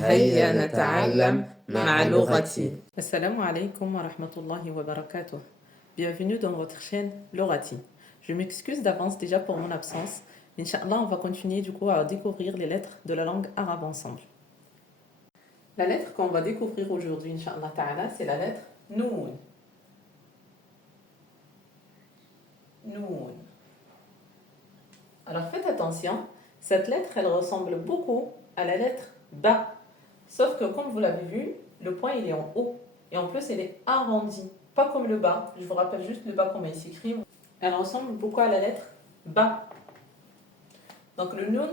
هيا نتعلم مع لغتي. Assalamu alaikum wa rahmatullahi wa barakatuh. Bienvenue dans votre chaîne Lorati. Je m'excuse d'avance déjà pour mon absence. Inch'Allah, on va continuer du coup à découvrir les lettres de la langue arabe ensemble. La lettre qu'on va découvrir aujourd'hui, Inch'Allah ta'ala, c'est la lettre Noun. Noun. Alors faites attention, cette lettre, elle ressemble beaucoup à la lettre Ba. Sauf que comme vous l'avez vu, le point il est en haut. Et en plus, elle est arrondie. Pas comme le bas. Je vous rappelle juste le bas comment il s'écrit. Elle ressemble beaucoup à la lettre Ba. Donc le Noun,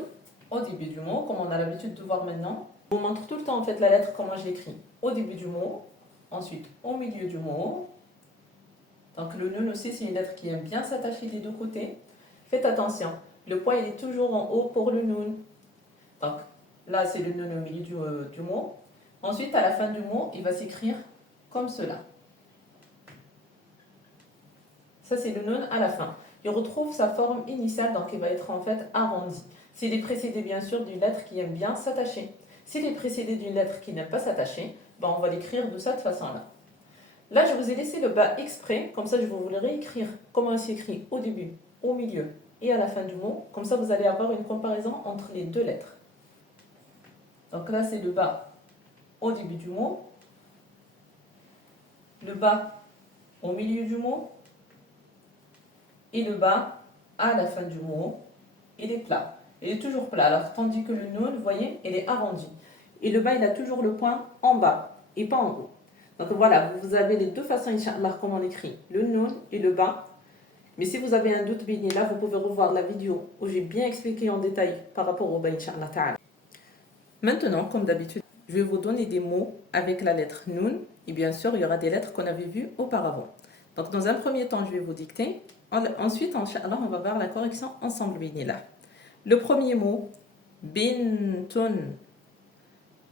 au début du mot, comme on a l'habitude de voir maintenant, je vous montre tout le temps en fait la lettre comment je l'écris. Au début du mot, ensuite au milieu du mot. Donc le Noun aussi, c'est une lettre qui aime bien s'attacher des deux côtés. Faites attention, le point il est toujours en haut pour le Noun. Donc là, c'est le Noun au milieu du mot. Ensuite, à la fin du mot, il va s'écrire comme cela. Ça, c'est le Noun à la fin. Il retrouve sa forme initiale, donc il va être en fait arrondi. S'il est précédé, bien sûr, d'une lettre qui aime bien s'attacher. S'il est précédé d'une lettre qui n'aime pas s'attacher, on va l'écrire de cette façon-là. Là, je vous ai laissé le bas exprès, comme ça, je vais vous le réécrire. Comment il s'écrit au début, au milieu et à la fin du mot. Comme ça, vous allez avoir une comparaison entre les deux lettres. Donc là, c'est le bas au début du mot, le bas au milieu du mot et le bas à la fin du mot. Il est plat. Il est toujours plat. Alors, tandis que le Noun, vous voyez, il est arrondi. Et le bas, il a toujours le point en bas et pas en haut. Donc voilà, vous avez les deux façons, Inch'Allah, comment on écrit le Noun et le bas. Mais si vous avez un doute, là, vous pouvez revoir la vidéo où j'ai bien expliqué en détail par rapport au bas, Inch'Allah ta'ala. Maintenant, comme d'habitude, je vais vous donner des mots avec la lettre Noun. Et bien sûr, il y aura des lettres qu'on avait vues auparavant. Donc, dans un premier temps, je vais vous dicter. Ensuite, Inch'Allah, on va voir la correction ensemble. Le premier mot, bintun.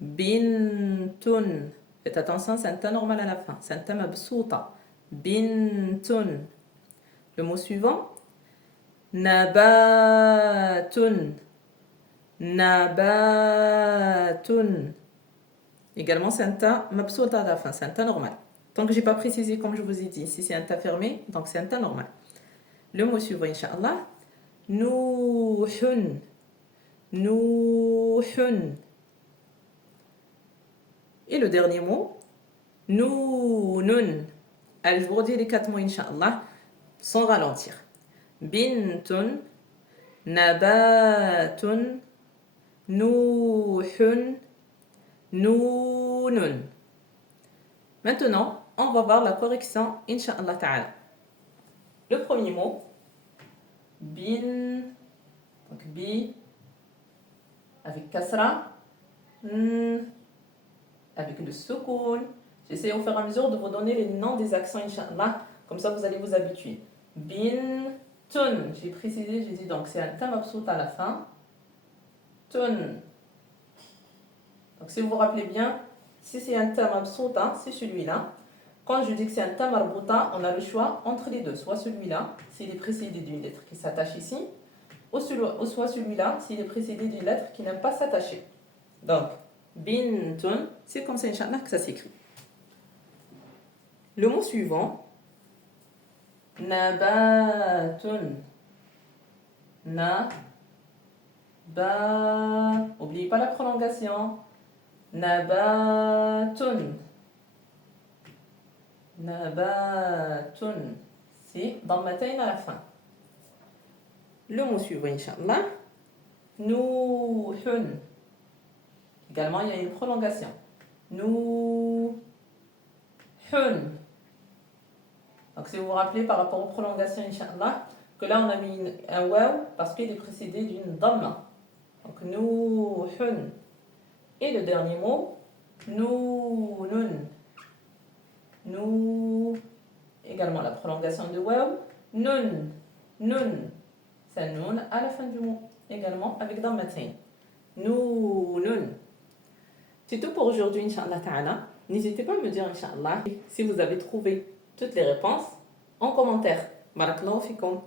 Bintun. Faites attention, c'est un ta normal à la fin. C'est un ta mabsouta. Bintun. Le mot suivant, nabatun. Nabatun. Également, c'est un ta mabsouta à la fin, c'est un ta normal. Tant que je n'ai pas précisé, comme je vous ai dit, si c'est un ta fermé, donc c'est un ta normal. Le mot suivant, Inch'Allah, nouhun. Nouhun. Et le dernier mot, nounun. Allez, je vous redis les 4 mots, Inch'Allah, sans ralentir. Bintun, nabatun, nouhun, nounun. Maintenant, on va voir la correction, Inch'Allah ta'ala. Le premier mot, bin, donc bi, avec kasra, avec le soukoun. J'essaie au fur et à mesure de vous donner les noms des accents, Inch'Allah, comme ça vous allez vous habituer. Bin, tun, j'ai précisé, j'ai dit donc c'est un tam absout à la fin. Tun. Donc si vous vous rappelez bien, si c'est un tam absout, c'est celui-là. Quand je dis que c'est un tam arbouta, on a le choix entre les deux. Soit celui-là, s'il est précédé d'une lettre qui s'attache ici, ou soit celui-là, s'il est précédé d'une lettre qui n'aime pas s'attacher. Donc, bintun, c'est comme ça, Inch'Allah, que ça s'écrit. Le mot suivant, nabatun. N'oubliez pas la prolongation. Nabatun. Nabatun. C'est dammatain à la fin. Le mot suivant, Inch'Allah, nouhun. Également, il y a une prolongation. Nouhun. Donc, si vous vous rappelez par rapport aux prolongations, Inch'Allah, que là, on a mis un waw parce qu'il est précédé d'une dhamma. Donc, nouhun. Et le dernier mot, nounun. Nou. Également la prolongation de waw. Nun. Nun. C'est un nun à la fin du mot. Également avec dhammatain. Nounun. C'est tout pour aujourd'hui, Inch'Allah ta'ala. N'hésitez pas à me dire, Inch'Allah, si vous avez trouvé toutes les réponses en commentaire. Barakallahu fikum.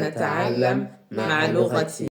نتعلم مع لغتي.